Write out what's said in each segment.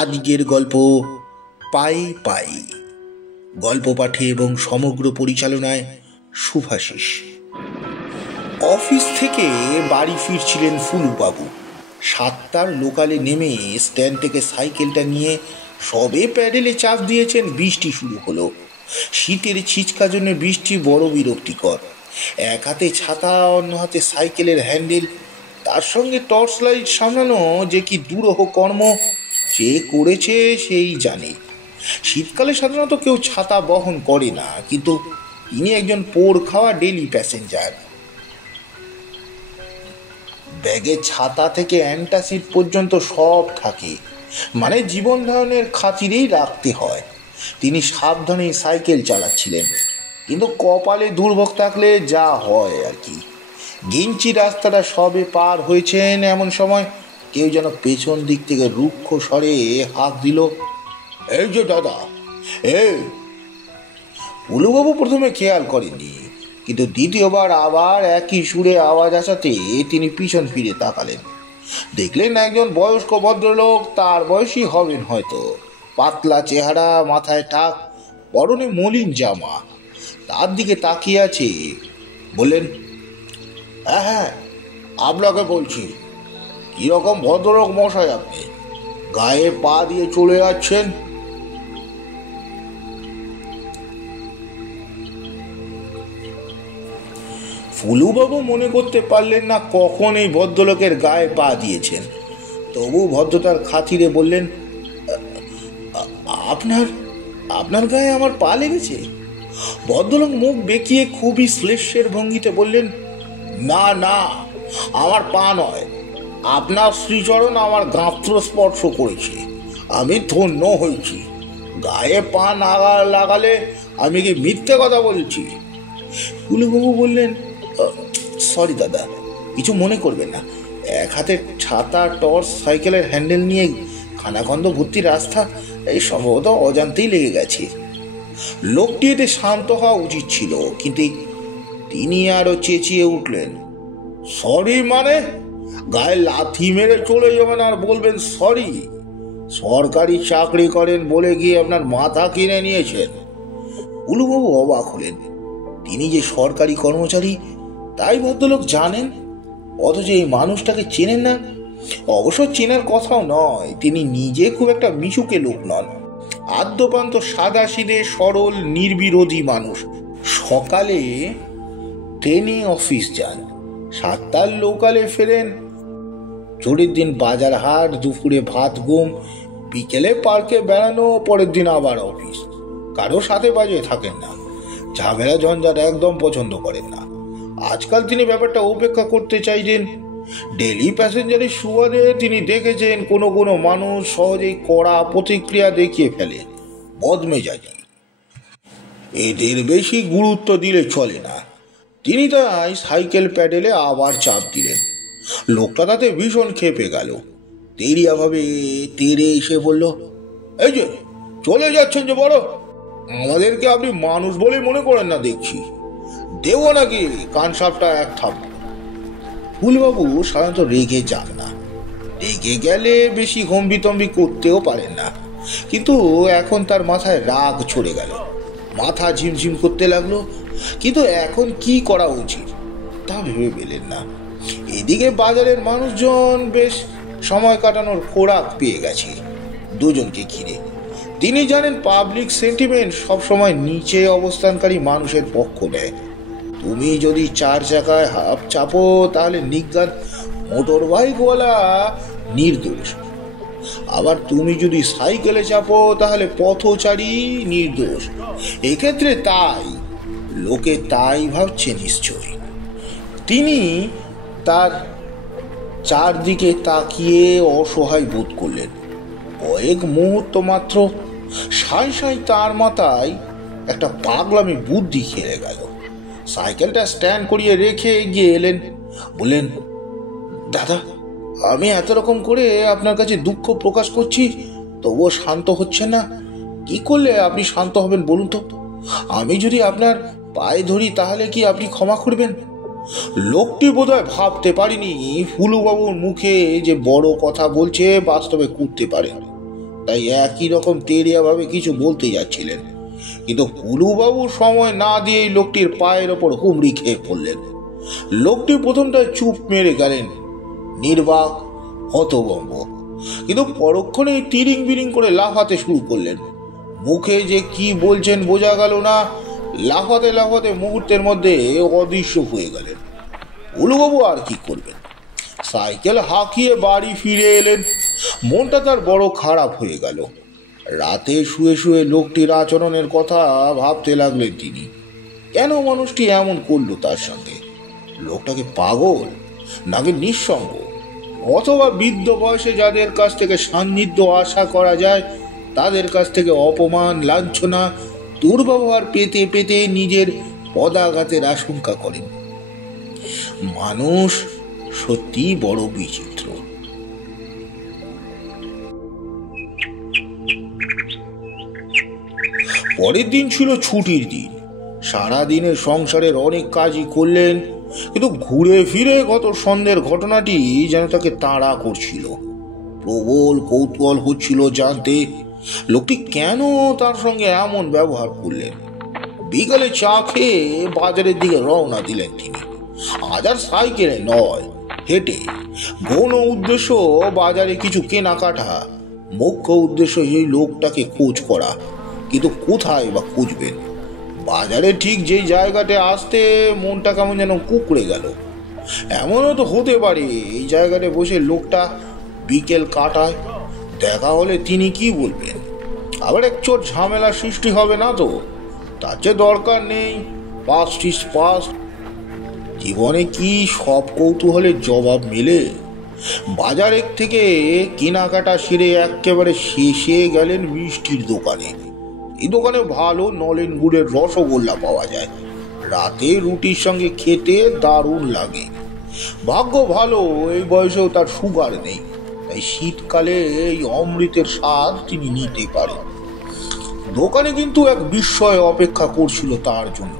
আজকের গল্প পাই পাই। গল্প পাঠে এবং সমগ্র পরিচালনায় শুভাশিস। অফিস থেকে বাড়ি ফিরছিলেন ফুলুবাবু। 7টার লোকালে নেমে স্ট্যান্ড থেকে সাইকেলটা নিয়ে সবে প্যাডেলে চাপ দিয়েছেন, বৃষ্টি শুরু হলো। শীতের ছিচকা জন্য বৃষ্টি বড় বিরক্তিকর। এক হাতে ছাতা, অন্য হাতে সাইকেলের হ্যান্ডেল, তার সঙ্গে টর্চ লাইট সামলানো যে কি দুরূহ কর্ম, যে করেছে সেই জানে। শীতকালে সাধারণত কেউ ছাতা বহন করে না, কিন্তু তিনি একজন পোড় খাওয়া ডেলি প্যাসেঞ্জার। ব্যাগে ছাতা থেকে অ্যান্টাসিড পর্যন্ত সব থাকে, মানে জীবন ধারণের খাতিরেই রাখতে হয়। তিনি সাবধানে সাইকেল চালাচ্ছিলেন, কিন্তু কপালে দুর্ভোগ থাকলে যা হয় আর কি। গিঞ্চি রাস্তাটা সবে পার হয়েছেন, এমন সময় কেউ যেন পেছন দিক থেকে রুক্ষ স্বরে হাঁক দিল, এই যে দাদা, এই। ফুলুবাবু প্রথমে খেয়াল করেননি, কিন্তু দ্বিতীয়বার আবার একই সুরে আওয়াজ আসাতে তিনি পিছন ফিরে তাকালেন। দেখলেন একজন বয়স্ক ভদ্রলোক, তার বয়সী হবেন হয়তো। পাতলা চেহারা, মাথায় টাক, পরনে মলিন জামা, তার দিকে তাকিয়ে আছে। বললেন, হ্যাঁ হ্যাঁ, আপনাকে বলছি। কিরকম ভদ্রলোক মশাই আপনি, গায়ে পা দিয়ে চলে যাচ্ছেন? ফুলুবাবু মনে করতে পারলেন না কখন এই ভদ্রলোকের গায়ে পা দিয়েছেন। তবু ভদ্রতার খাতিরে বললেন, আপনার আপনার গায়ে আমার পা লেগেছে? ভদ্রলোক মুখ বেঁকিয়ে খুবই শ্লেষের ভঙ্গিতে বললেন, না না, আমার পা নয়, আপনার শ্রীচরণ আমার গাত্র স্পর্শ করেছে, আমি ধন্য হয়েছি। গায়ে পা না লাগালে আমি কি মিথ্যে কথা বলছি? ফুলুবাবু বললেন, সরি দাদা, কিছু মনে করবেন না। এক হাতে ছাতা, টর্চ, সাইকেলের হ্যান্ডেল নিয়ে খানাখন্দ ভর্তি রাস্তা, এই সম্ভবত অজান্তেই লেগে গেছে। লোকটি এতে শান্ত হওয়া উচিত ছিল, কিন্তু তিনি আরো চেঁচিয়ে উঠলেন, সরি মানে? গায়ে লাথি মেরে চলে যাবেন আর বলবেন সরি? সরকারি চাকরি করেন বলে গিয়ে আপনার মাথা কিনে নিয়েছেন? ফুলুবাবু অবাক হলেন। তিনি যে সরকারি কর্মচারী তাই ভদ্রলোক জানেন, অথচ এই মানুষটাকে চেনেন না। অবশ্য চেনার কথাও নয়, তিনি নিজে খুব একটা মিশুকে লোক নন। আদ্যপান্ত সাদাসিধে সরল নির্বিরোধী মানুষ। সকালে ট্রেনে অফিস যান, 7টার লোকালে ফেরেন। ছুটির দিন বাজার হাট, দুপুরে ভাত ঘুম, বিকেলে পার্কে বেড়ানো, পরের দিন আবার অফিস। কারো সাথে বাজে থাকেন না, ঝামেলা ঝঞ্ঝাট একদম পছন্দ করেন না। আজকাল তিনি ব্যাপারটা উপেক্ষা করতে চাইছেন। ডেলি প্যাসেঞ্জারের সুবাদে তিনি দেখেছেন কোনো কোনো মানুষ সহজেই কড়া প্রতিক্রিয়া দেখিয়ে ফেলে, বদমেজাজি। এদের বেশি গুরুত্ব দিলে চলে না। তিনি তাই সাইকেল প্যাডেলে আবার চাপ দিলেন। লোকটা তাতে ভীষণ ক্ষেপে গেল। তেরিয়াভাবে তেরে এসে বলল, এই যে চলে যাচ্ছেন যে বড়, আমাদেরকে আপনি মানুষ বলে মনে করেন না দেখছি। দেব নাকি কানসাপটা এক থাপ? ফুলবাবু সাধারণত রেগে যান না, রেগে গেলে বেশি হম্বিতম্বি করতেও পারেন না, কিন্তু এখন তার মাথায় রাগ চড়ে গেল। মাথা ঝিমঝিম করতে লাগলো, কিন্তু এখন কি করা উচিত তা ভেবে পেলেন না। এদিকে বাজারের মানুষজন বেশ সময় কাটানোর খোরাক পেয়ে গেছে দুজনকে ঘিরে। তিনি জানেন পাবলিক সেন্টিমেন্ট সবসময় নিচে অবস্থানকারী মানুষের পক্ষ নেয়। তুমি যদি 4 চাকায় হাফ চাপো তাহলে নিজ্ঞাত মোটর বাইকওয়ালা নির্দোষ, আবার তুমি যদি সাইকেলে চাপো তাহলে পথচারী নির্দোষ। এক্ষেত্রে তাই লোকে তাই ভাবছে নিশ্চয়ই। তিনি তার চারদিকে তাকিয়ে অসহায় বোধ করলেন। কয়েক মুহূর্ত মাত্র সাঁই সাঁই তার মাথায় একটা পাগলামি বুদ্ধি খেলে গেল। সাইকেলটা স্ট্যান্ড করিয়ে রেখে এগিয়ে এলেন, বললেন, দাদা, আমি এত রকম করে আপনার কাছে দুঃখ প্রকাশ করছি, তবুও শান্ত হচ্ছে না। কি করলে আপনি শান্ত হবেন বলুন তো? আমি যদি আপনার পায়ে ধরি তাহলে কি আপনি ক্ষমা করবেন? লোকটি বোধহয় ভাবতে পারিনি ফুলুবাবুর মুখে যে বড় কথা বলছে বাস্তবে করতে পারে। তাই একই রকম তেড়িয়া ভাবে কিছু বলতে যাচ্ছিলেন, কিন্তু হুলুবাবু সময় না দিয়েই লোকটির পায়ের ওপর হুমড়ি খেয়ে পড়লেন। লোকটি প্রথমটা চুপ মেরে গেলেন, নির্বাক, হতভম্ব, কিন্তু পরক্ষণেই তিরিং বিরিং করে লাফাতে শুরু করলেন। মুখে যে কি বলছেন বোঝা গেল না, লাফাতে লাফাতে মুহূর্তের মধ্যে অদৃশ্য হয়ে গেলেন। হুলুবাবু আর কি করবেন, সাইকেল হাঁকিয়ে বাড়ি ফিরে এলেন। মনটা তার বড় খারাপ হয়ে গেল। রাতে শুয়ে শুয়ে লোকটির আচরণের কথা ভাবতে লাগলেন তিনি। কেন মানুষটি এমন করলো তার সঙ্গে? লোকটাকে পাগল, নাকি নিঃসঙ্গ, অথবা বৃদ্ধ বয়সে যাদের কাছ থেকে সান্নিধ্য আশা করা যায় তাদের কাছ থেকে অপমান, লাঞ্ছনা, দুর্ব্যবহার পেতে পেতে নিজের পদাঘাতের আশঙ্কা করেন। মানুষ সত্যি বড় বিচিত্র। পরের দিন ছিল ছুটির দিন। সারাদিনের সংসারের অনেক কাজই করলেন, কিন্তু ঘুরে ফিরে গত সন্ধ্যের ঘটনাটি যেন তাকে তাড়া করছিল। প্রবল কৌতূহল হচ্ছিল জানতে লোকটি কেন তার সঙ্গে এমন ব্যবহার করলেন। বিকালে চা খেয়ে বাজারের দিকে রওনা দিলেন তিনি। আজ আর সাইকেলে নয়, হেঁটে। গৌণ উদ্দেশ্য বাজারে কিছু কেনাকাটা, মুখ্য উদ্দেশ্য এই লোকটাকে খোঁজ করা। কিন্তু কোথায় বা খুঁজবেন? বাজারে ঠিক যেই জায়গাতে আসতে মনটা কেমন যেন কুকড়ে গেল। এমনও তো হতে পারে এই জায়গাতে বসে লোকটা বিকেল কাটায়, দেখা হলে তিনি কি বলবেন? আবার এক চোট ঝামেলা সৃষ্টি হবে না তো? তার চেয়ে দরকার নেই, পাস্ট ইজ পাস্ট। জীবনে কি সব কৌতূহলের জবাব মেলে? বাজারের থেকে কেনাকাটা সেরে একেবারে শেষে গেলেন মিষ্টির দোকানে। এই দোকানে ভালো নলেন গুড়ের রসগোল্লা পাওয়া যায়। রাতে রুটির সঙ্গে খেতে দারুণ লাগে। ভাগ্য ভালো এই বয়সেও তার সুগার নেই, তাই শীতকালে এই অমৃতের স্বাদ তিনি নিতে পারেন। দোকানে কিন্তু এক বিস্ময় অপেক্ষা করছিল তার জন্য।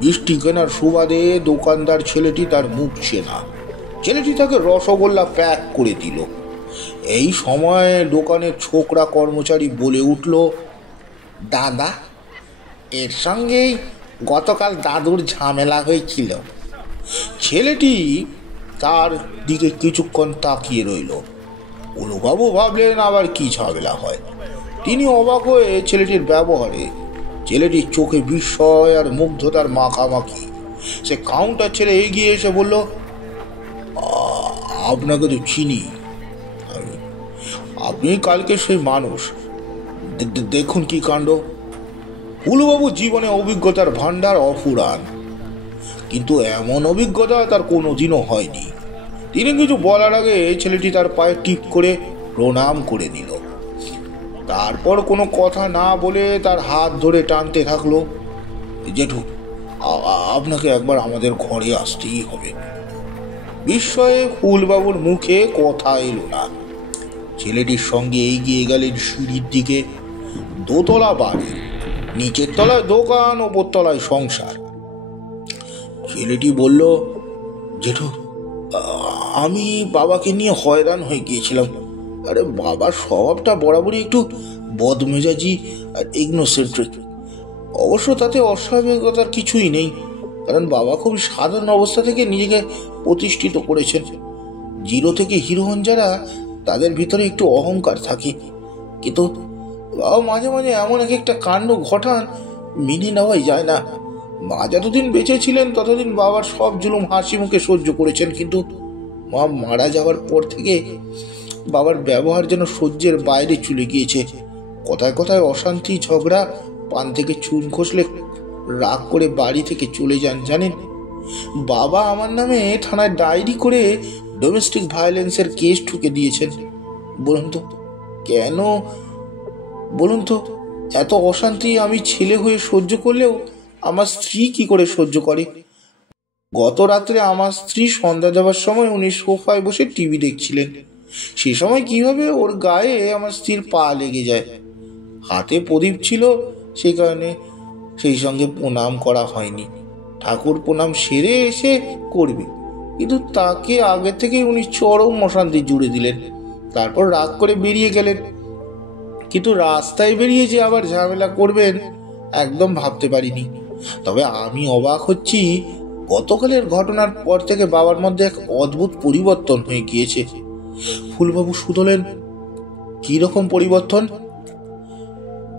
মিষ্টি কেনার সুবাদে দোকানদার ছেলেটি তার মুখ চেনা। ছেলেটি তাকে রসগোল্লা প্যাক করে দিল। এই সময় দোকানের ছোকরা কর্মচারী বলে উঠল, দাদা, এর সঙ্গেই গতকাল দাদুর ঝামেলা হয়েছিল। ছেলেটি তার দিকে কিছুক্ষণ তাকিয়ে রইল। হুলুবাবু ভাবলেন আবার কি ঝামেলা হয়। তিনি অবাক হয়ে ছেলেটির ব্যবহারে। ছেলেটির চোখে বিস্ময় আর মুগ্ধতার মাখামাখি। সে কাউন্টার ছেড়ে এগিয়ে এসে বলল, আপনাকে তো চিনি, আপনি কালকে সেই মানুষ। দেখুন কি কাণ্ড। হুলুবাবু জীবনে অভিজ্ঞতার ভান্ডার অফুরান, কিন্তু এমন অভিজ্ঞতা তার কোনোদিনও হয়নি। তিনি কিছু বলার আগে ছেলেটি তার পায়ে টিপ করে প্রণাম করে নিল। তারপর কোনো কথা না বলে তার হাত ধরে টানতে থাকলো। জেঠু, আপনাকে একবার আমাদের ঘরে আসতেই হবে। বিস্ময়ে ফুলবাবুর মুখে কথা এলো না। ছেলেটির সঙ্গে এগিয়ে গেলেন সিঁড়ির দিকে। দোতলা বাড়ি, নিচের তলায় দোকান, ওপর তলায় সংসার। ছেলেটি বলল, জেঠু, আমি বাবাকে নিয়ে হয়রান হয়ে গিয়েছিলাম। আরে বাবার স্বভাবটা বরাবরই একটু বদমেজাজি আর ইগনোসেন্ট্রিক। অবশ্য তাতে অস্বাভাবিকতার কিছুই নেই, কারণ বাবা খুব সাধারণ অবস্থা থেকে নিজেকে প্রতিষ্ঠিত করেছেন। জিরো থেকে হিরো হন যারা, তাদের ভিতরে একটু অহংকার থাকে। কিন্তু বাবা মাঝে মাঝে এমন এক একটা কাণ্ড ঘটান, মেনে নেওয়াই যায় না। মা যতদিন বেঁচে ছিলেন ততদিন বাবার সব জুলুম হাসি মুখে সহ্য করেছেন, কিন্তু মা মারা যাওয়ার পর থেকে বাবার ব্যবহার যেন সহ্যের বাইরে চলে গিয়েছে। কথায় কথায় অশান্তি, ঝগড়া, পান থেকে চুন খসলে রাগ করে বাড়ি থেকে চলে যান। জানেন, বাবা আমার নামে থানায় ডায়েরি করে ডোমেস্টিক ভায়োলেন্সের কেস ঠুকে দিয়েছেন। বলুন তো কেন? বলুন তো, এত অশান্তি আমি ছেলে হয়ে সহ্য করলেও আমার স্ত্রী কি করে সহ্য করে? গত রাত্রে আমার স্ত্রী সন্ধ্যা দেওয়ার সময় উনি সোফায় বসে টিভি দেখছিলেন। সে সময় কিভাবে ওর গায়ে আমার স্ত্রীর পা লেগে যায়। হাতে প্রদীপ ছিল, সেই কারণে সেই সঙ্গে প্রণাম করা হয়নি। ঠাকুর প্রণাম সেরে এসে করবে, কিন্তু তাকে আগে থেকেই উনি চরম অশান্তি জুড়ে দিলেন। তারপর রাগ করে বেরিয়ে গেলেন। কিন্তু রাস্তায় বেরিয়ে যে আবার ঝামেলা করবেন একদম ভাবতে পারিনি। তবে আমি অবাক হচ্ছি, গতকালের ঘটনার পর থেকে বাবার মধ্যে এক অদ্ভুত পরিবর্তন হয়ে গিয়েছে। ফুলবাবু শুধলেন, কি রকম পরিবর্তন?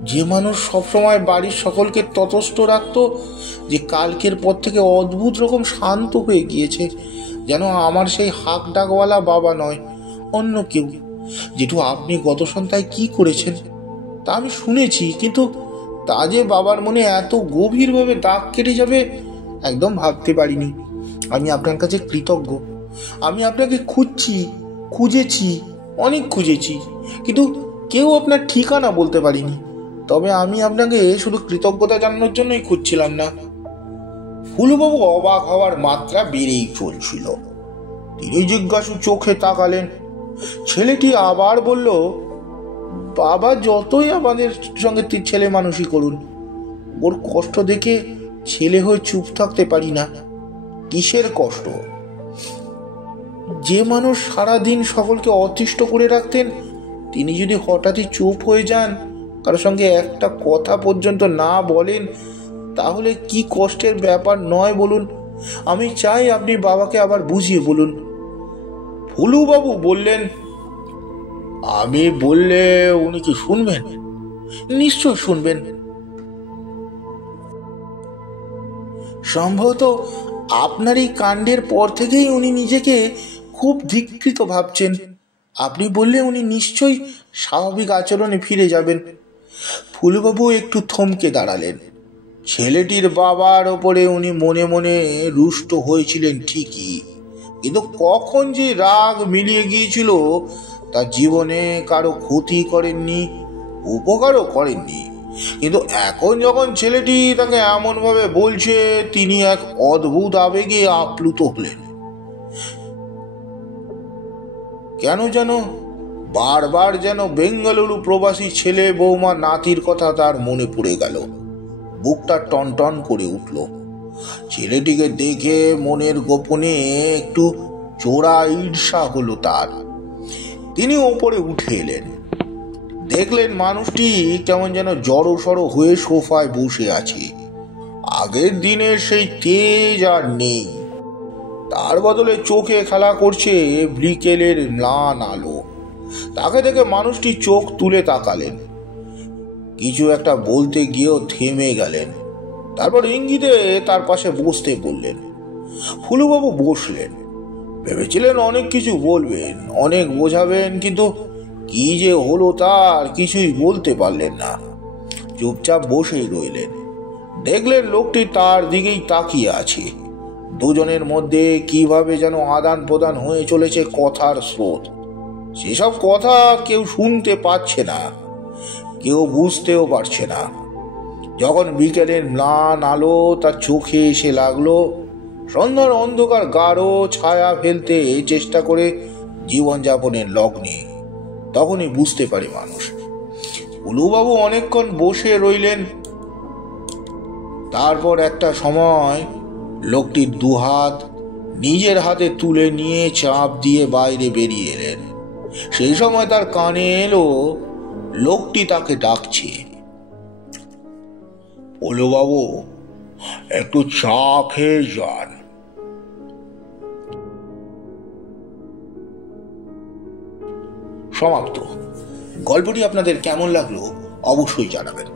যে মানুষ সবসময় বাড়ির সকলকে তটস্থ রাখতো, যে কালকের পর থেকে অদ্ভুত রকম শান্ত হয়ে গিয়েছে, যেন আমার সেই হাক ডাকওয়ালা বাবা নয়, অন্য কেউ। যেটু আপনি গত সন্ধ্যায় কি করেছেন তা আমি শুনেছি, কিন্তু তা যে বাবার মনে এত গভীরভাবে দাগ কেটে যাবে একদম ভাবতে পারিনি। আমি আপনার কাছে কৃতজ্ঞ। আমি আপনাকে খুঁজেছি, অনেক খুঁজেছি, কিন্তু কেউ আপনার ঠিকানা বলতে পারিনি। তবে আমি আপনাকে শুধু কৃতজ্ঞতা জানানোর জন্যই খুঁজছিলাম না। ফুলবাবু অবাক হওয়ার মাত্রা বেড়েই চলছিল। তিনি জিজ্ঞাসু চোখে তাকালেন। ছেলেটি আবার বলল, বাবা যতই আমাদের সঙ্গে ছেলে মানুষই করুন, ওর কষ্ট দেখে ছেলে হয়ে চুপ থাকতে পারি না। কিসের কষ্ট? যে মানুষ সারাদিন সকলকে অতিষ্ঠ করে রাখতেন, তিনি যদি হঠাৎই চুপ হয়ে যান, কারোর সঙ্গে একটা কথা পর্যন্ত না বলেন, তাহলে কি কষ্টের ব্যাপার নয় বলুন? আমি চাই আপনি বাবাকে আবার বুঝিয়ে বলুন। ফুলুবাবু বললেন, আমি বললে উনি কি শুনবেন? নিশ্চয় শুনবেন। সম্ভবত আপনার এই কাণ্ডের পর থেকেই উনি নিজেকে খুব ধিক্কৃত ভাবছেন। আপনি বললে উনি নিশ্চয়ই স্বাভাবিক আচরণে ফিরে যাবেন। ফুলবাবু একটু থমকে দাঁড়ালেন। ছেলেটির বাবার ওপরে উনি মনে মনে রুষ্ট হয়েছিলেন ঠিকই, কিন্তু কখন যে রাগ মিলিয়ে গিয়েছিল তা জীবনে কারো ক্ষতি করেননি, উপকারও করেননি। কিন্তু এখন যখন ছেলেটি তাকে এমন ভাবে বলছে, তিনি এক অদ্ভুত আবেগে আপ্লুত হলেন। কেন যেন বারবার যেন বেঙ্গালুরু প্রবাসী ছেলে বৌমা নাতির কথা তার মনে পড়ে গেল। বুকটা টনটন করে উঠল। ছেলেটিকে দেখে মনের গোপনে একটু চোরা ঈর্ষা হলো তার। তিনি ওপরে উঠে এলেন। দেখলেন মানুষটি কেমন যেন জড়ো সড়ো হয়ে সোফায় বসে আছে। আগের দিনের সেই তেজ আর নেই। তার বদলে চোখে খেলা করছে বিকেলের ম্লান আলো। তাকে দেখে মানুষটি চোখ তুলে তাকালেন। কিছু একটা বলতে গিয়েও থেমে গেলেন। তারপর ইঙ্গিতে তার পাশে বসতে বললেন। ফুলুবাবু বসলেন। ভেবেছিলেন অনেক কিছু বলবেন, অনেক বোঝাবেন, কিন্তু কি যে হলো তার কিছুই বলতে পারলেন না। চুপচাপ বসেই রইলেন। দেখলেন লোকটি তার দিকেই তাকিয়ে আছে। দুজনের মধ্যে কিভাবে যেন আদান প্রদান হয়ে চলেছে কথার স্রোত। সেসব কথা কেউ শুনতে পাচ্ছে না, কেউ বুঝতেও পারছে না। যখন বিকেলের ম্লান আলো তার চোখে এসে লাগলো, সন্ধ্যার অন্ধকার গাঢ় ছায়া ফেলতে চেষ্টা করে জীবনযাপনের লগ্নে, তখনই বুঝতে পারে মানুষ। ফুলুবাবু অনেকক্ষণ বসে রইলেন। তারপর একটা সময় লোকটির দুহাত নিজের হাতে তুলে নিয়ে চাপ দিয়ে বাইরে বেরিয়ে এলেন। সেই সময় তার কানে এলো লোকটি তাকে ডাকছে। ফুলুবাবু, একটু চা খেয়ে যান। সমাপ্ত। গল্পটি আপনাদের কেমন লাগলো অবশ্যই জানাবেন।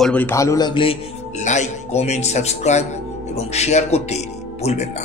গল্পটি ভালো লাগলে লাইক, কমেন্ট, সাবস্ক্রাইব এবং শেয়ার করতে ভুলবেন না।